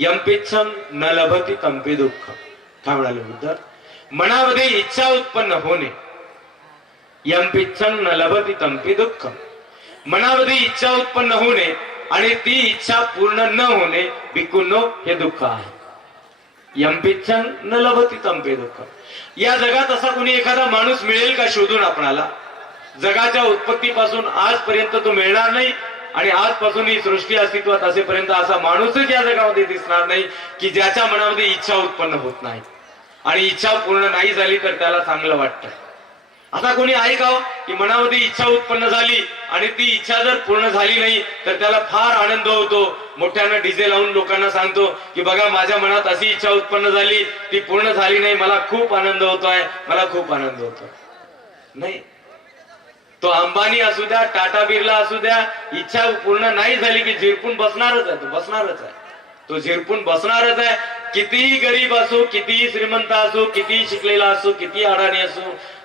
यंपिच्छम न लभती तंपी दुःख काय म्हणाले बुद्ध मनामध्ये इच्छा उत्पन्न होणे. यंपिच्छम न लभती तंपी दुःख मनामध्ये इच्छा उत्पन्न होणे आणि ती इच्छा पूर्ण न होणे भिक्खूंनो हे दुःख आहे. यंपिच्छम न लभती तंपे दुःख या जगात असा कुणी एखादा माणूस मिळेल का शोधून आपणाला? जगाच्या उत्पत्तीपासून आजपर्यंत तो मिळणार नाही आणि आजपासून ही सृष्टी अस्तित्वात असेपर्यंत असा माणूसच या जगामध्ये दिसणार नाही की ज्याच्या मनामध्ये इच्छा उत्पन्न होत नाही. आणि इच्छा पूर्ण नाही झाली तर त्याला चांगलं वाटतं. आता कोणी आहे का हो की मनामध्ये इच्छा उत्पन्न झाली आणि ती इच्छा जर पूर्ण झाली नाही तर त्याला फार आनंद होतो. मोठ्यानं डीजे लावून लोकांना सांगतो की बघा माझ्या मनात अशी इच्छा उत्पन्न झाली ती पूर्ण झाली नाही मला खूप आनंद होतोय मला खूप आनंद होतोय. नाही. तो अंबानी असू द्या टाटा बिर्ला असू द्या इच्छा पूर्ण नाही झाली की झिरपून बसणारच आहे तो बसणारच आहे. तो झिरपून बसणारच आहे. कितीही गरीब असो कितीही श्रीमंत असो कितीही शिकलेला असो किती अडाणी असो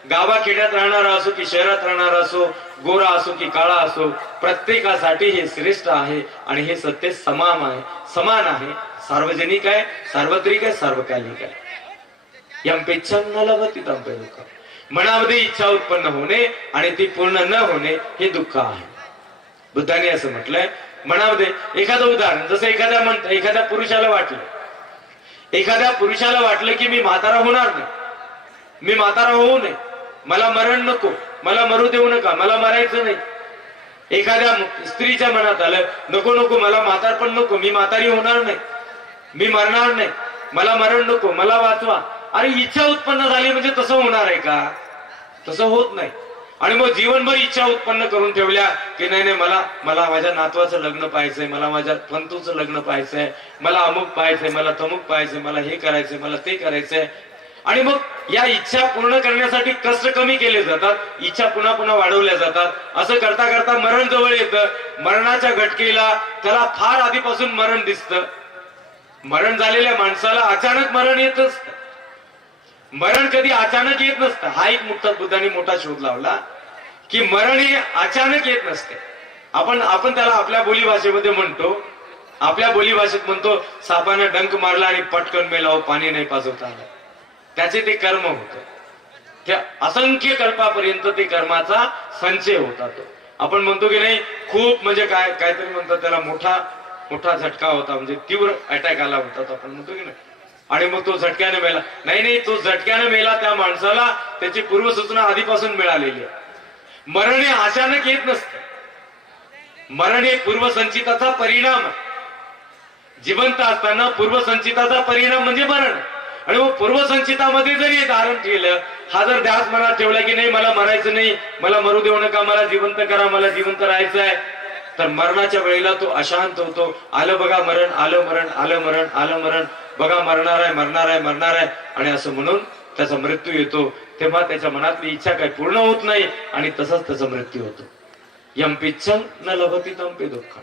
गावाखेड्यात राहणारा असो की शहरात राहणारा असो गोरा असो की काळा असो प्रत्येकासाठी हे श्रेष्ठ आहे आणि हे सत्य समान आहे समान आहे. सार्वजनिक आहे सार्वत्रिक आहे सार्वकालिक आहे. यंपेच्छम न लभती तंपे दुःख मनामध्ये इच्छा उत्पन्न होणे आणि ती पूर्ण न होणे हे दुःख आहे. बुद्धाने असं म्हटलंय मनामध्ये एखादं उदाहरण जसं एखाद्या म्हणत एखाद्या पुरुषाला वाटलं. एखाद्या पुरुषाला वाटलं की मी म्हातारा होणार नाही. मी म्हातारा होऊ नये. मला मरण नको. मला मरू देऊ नका. मला मरायचं नाही. एखाद्या स्त्रीच्या मनात आलं नको नको मला म्हातार पण नको. मी म्हातारी होणार नाही. मी मरणार नाही. मला मरण नको. मला वाचवा. अरे इच्छा उत्पन्न झाली म्हणजे तसं होणार आहे का? तसं होत नाही. आणि मग जीवनभर इच्छा उत्पन्न करून ठेवल्या की नाही नाही मला मला माझ्या नातवाचं लग्न पाहायचंय मला माझ्या पंतूचं लग्न पाहायचंय मला अमुक पाहायचंय मला तमुक पाहायचंय मला हे करायचंय मला ते करायचंय. आणि मग या इच्छा पूर्ण करण्यासाठी कष्ट कमी केले जातात इच्छा पुन्हा पुन्हा वाढवल्या जातात. असं करता करता मरण जवळ येतं. मरणाच्या घटकेला त्याला फार आधीपासून मरण दिसतं. मरण झालेल्या माणसाला अचानक मरण येत असतं मरण कधी अचानक येत नसतं. हा एक मुक्ता बुद्धाने मोठा शोध लावला की मरण हे अचानक येत नसते. आपण आपण त्याला आपल्या बोलीभाषेमध्ये म्हणतो. आपल्या बोलीभाषेत म्हणतो सापानं डंक मारला आणि पटकन मेलाव पाणी नाही पाजवता आलं. त्याचे ते कर्म होत. त्या असंख्य कल्पापर्यंत ते कर्माचा संचय होता तो. आपण म्हणतो की नाही खूप म्हणजे काय काहीतरी म्हणतात त्याला मोठा मोठा झटका होता म्हणजे तीव्र अटॅक आला होता तो. आपण म्हणतो की नाही आणि मग तो झटक्याने मेला. नाही नाही तो झटक्याने मेला त्या माणसाला. त्याची पूर्वसूचना आधीपासून मिळालेली आहे. मरण हे अचानक येत नसत. मरण हे पूर्वसंचिताचा परिणाम जिवंत असताना पूर्वसंचिताचा परिणाम म्हणजे मरण. आणि मग पूर्वसंचितामध्ये जरी धारण ठेवलं हा जर ध्यास मनात ठेवला की नाही मला मरायचं नाही मला मरू देऊ नका मला जिवंत करा मला जिवंत राहायचं आहे. तर मरणाच्या वेळेला तो अशांत होतो. आलं बघा मरण आलं मरण आलं मरण आलं मरण. बघा मरणार आहे मरणार आहे मरणार आहे. आणि असं म्हणून त्याचा मृत्यू येतो. तेव्हा त्याच्या मनातली इच्छा काही पूर्ण होत नाही आणि तसंच त्याचा मृत्यू होतो. यंपिच्छं न लभती तंपे दुःख.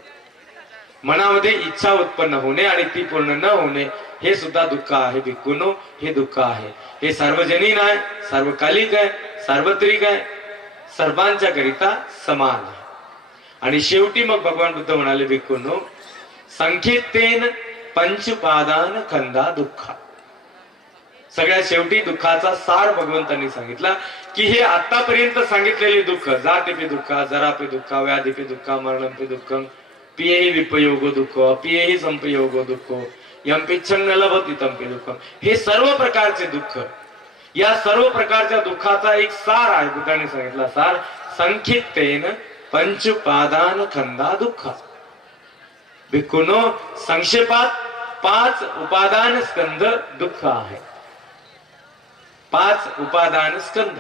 मनामध्ये इच्छा उत्पन्न होणे आणि ती पूर्ण न होणे हे सुद्धा दुःख आहे भिक्खूनो हे दुःख आहे. हे सार्वजनीन आहे सार्वकालिक आहे सार्वत्रिक आहे सर्वांच्या करिता समान आहे. आणि शेवटी मग भगवान बुद्ध म्हणाले भिक्खूनो संख्येतेन पंचपादान खंदा दुःखा. सगळ्या शेवटी दुःखाचा सार भगवंतांनी सांगितला की हे आतापर्यंत सांगितलेले दुःख जातीपे दुःख जरापे दुःख व्याधीपे दुःख मरणपे दुःख पियेही विपयोग दुःख पियेही संपयोग दुःख यंपेच्छंग लभती तंपे दुःख. हे सर्व प्रकारचे दुःख या सर्व प्रकारच्या दुःखाचा एक सार आहे बुद्धाने सांगितला सार संक्षिप्तेन पंचपादान खंदा दुःख. भिक्खूनो संक्षेपात पाच उपादान स्कंद दुःख आहे. पाच उपादान स्कंद.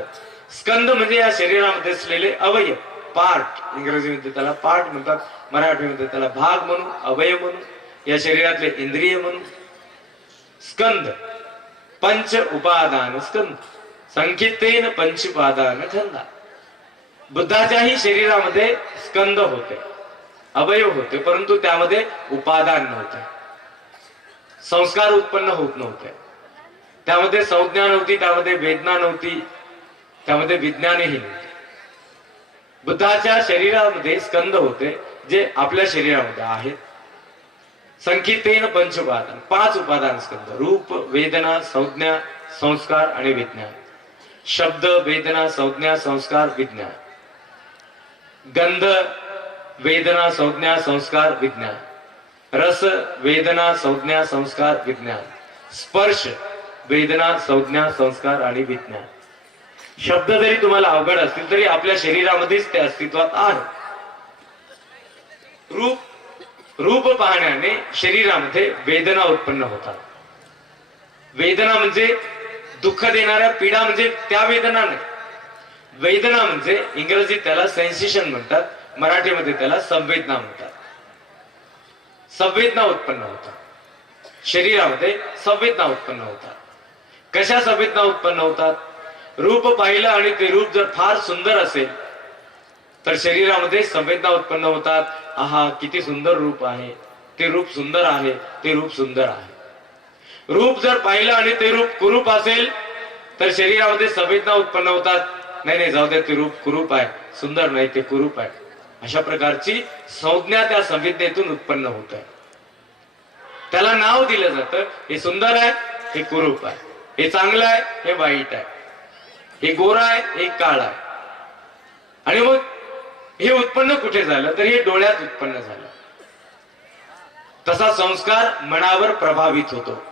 स्कंद म्हणजे या शरीरामध्ये असलेले अवयव. पार्ट इंग्रजीमध्ये त्याला पार्ट म्हणतात मराठीमध्ये त्याला भाग म्हणून अवयव म्हणून या शरीरातले इंद्रिय म्हणून स्कंद. पंच उपादान स्कंद. संख्येतेन पंच उपादान खंदा बुद्धाच्याही शरीरामध्ये स्कंद होते. अवयव होते परंतु त्यामध्ये उपादान नव्हते. संस्कार उत्पन्न होत नव्हते. त्यामध्ये संज्ञा नव्हती त्यामध्ये वेदना नव्हती त्यामध्ये विज्ञानही नव्हते. बुद्धाच्या शरीरामध्ये स्कंद होते जे आपल्या शरीरामध्ये आहेत. संख्येतेन पंच उपादान पाच उपादान स्कंद रूप वेदना संज्ञा संस्कार आणि विज्ञान. शब्द वेदना संज्ञा संस्कार विज्ञान. गंध वेदना संज्ञा संस्कार विज्ञान. रस वेदना संज्ञा संस्कार विज्ञान. स्पर्श वेदना संज्ञा संस्कार आणि विज्ञान. शब्द जरी तुम्हाला अवघड असतील तरी आपल्या शरीरामध्येच ते अस्तित्वात आहे. रूप रूप पाहण्याने शरीरामध्ये वेदना उत्पन्न होतात. वेदना म्हणजे दुःख देणाऱ्या पीडा म्हणजे त्या वेदना नाही. वेदना म्हणजे इंग्रजीत त्याला सेन्सेशन म्हणतात. मराठीमध्ये त्याला संवेदना म्हणतात. संवेदना उत्पन्न होतात. शरीरामध्ये संवेदना उत्पन्न होतात. कशा संवेदना उत्पन्न होतात? रूप पाहिलं आणि ते रूप जर फार सुंदर असेल तर शरीरामध्ये संवेदना उत्पन्न होतात. आहा किती सुंदर रूप आहे. ते रूप सुंदर आहे ते रूप सुंदर आहे. रूप जर पाहिलं आणि ते रूप कुरूप असेल तर शरीरामध्ये संवेदना उत्पन्न होतात. नाही नाही जाऊ द्या ते रूप कुरूप आहे. सुंदर नाही ते कुरूप आहे. अशा प्रकारची संज्ञा त्या संहितेतून उत्पन्न होत आहे. त्याला नाव दिलं जातं. हे सुंदर आहे हे कुरूप आहे. हे चांगलं आहे हे वाईट आहे. हे गोरा आहे हे काळ आहे. आणि मग हे उत्पन्न कुठे झालं? तर हे डोळ्यात उत्पन्न झालं. तसा संस्कार मनावर प्रभावित होतो.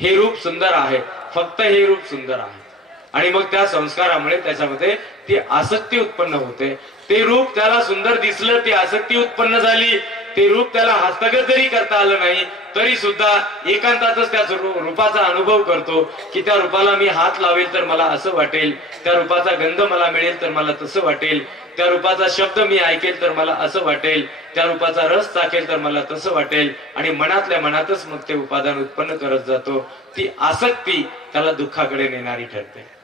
हे रूप सुंदर आहे. फक्त हे रूप सुंदर आहे. आणि मग त्या संस्कारामुळे त्याच्यामध्ये ती आसक्ती उत्पन्न होते. ते रूप त्याला सुंदर दिसलं ती आसक्ती उत्पन्न झाली. ते रूप त्याला हस्तगत जरी करता आलं नाही तरी सुद्धा एकांतातच त्या रूपाचा अनुभव करतो की त्या रूपाला मी हात लावेल तर मला असं वाटेल. त्या रूपाचा गंध मला मिळेल तर मला तसं वाटेल. त्या रूपाचा शब्द मी ऐकेल तर मला असं वाटेल. त्या रूपाचा रस चाकेल तर मला तसं वाटेल. आणि मनातल्या मनातच मग ते उपादान उत्पन्न करत जातो. ती आसक्ती त्याला दुःखाकडे नेणारी ठरते.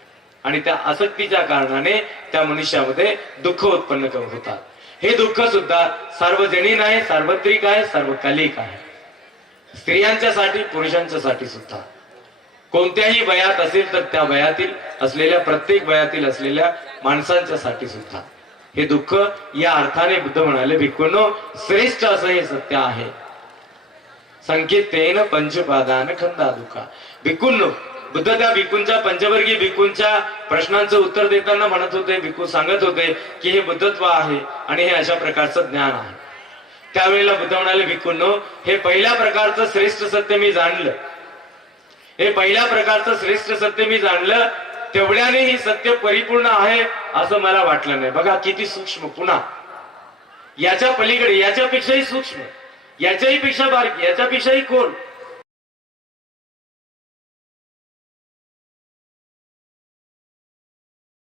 आणि त्या आसक्तीच्या कारणाने त्या मनुष्यामध्ये दुःख उत्पन्न करत होतात. हे दुःख सुद्धा सार्वजनिक आहे सार्वत्रिक आहे सार्वकालिक आहे. स्त्रियांच्यासाठी पुरुषांच्यासाठी सुद्धा. कोणत्याही वयात असेल तर त्या वयातील असलेल्या प्रत्येक वयातील असलेल्या माणसांच्या साठी सुद्धा. हे दुःख या अर्थाने बुद्ध म्हणाले भिक्खूंनो श्रेष्ठ असं हे सत्य आहे. संकेतेन पंचपादान खंदा दुःखा भिक्खूंनो बुद्ध त्या भिकूंच्या पंचवर्गीय भिकूंच्या प्रश्नांचं उत्तर देताना म्हणत होते भिकू सांगत होते की हे बुद्धत्व आहे आणि हे अशा प्रकारचं ज्ञान आहे. त्यावेळेला बुद्ध म्हणाले भिकूंनो हे पहिल्या प्रकारचं श्रेष्ठ सत्य मी जाणलं. हे पहिल्या प्रकारचं श्रेष्ठ सत्य मी जाणलं तेवढ्याने ही सत्य परिपूर्ण आहे असं मला वाटलं नाही. बघा किती सूक्ष्म पुन्हा. याच्या पलीकडे याच्यापेक्षाही सूक्ष्म. याच्याही पेक्षा बारीक याच्यापेक्षाही कोण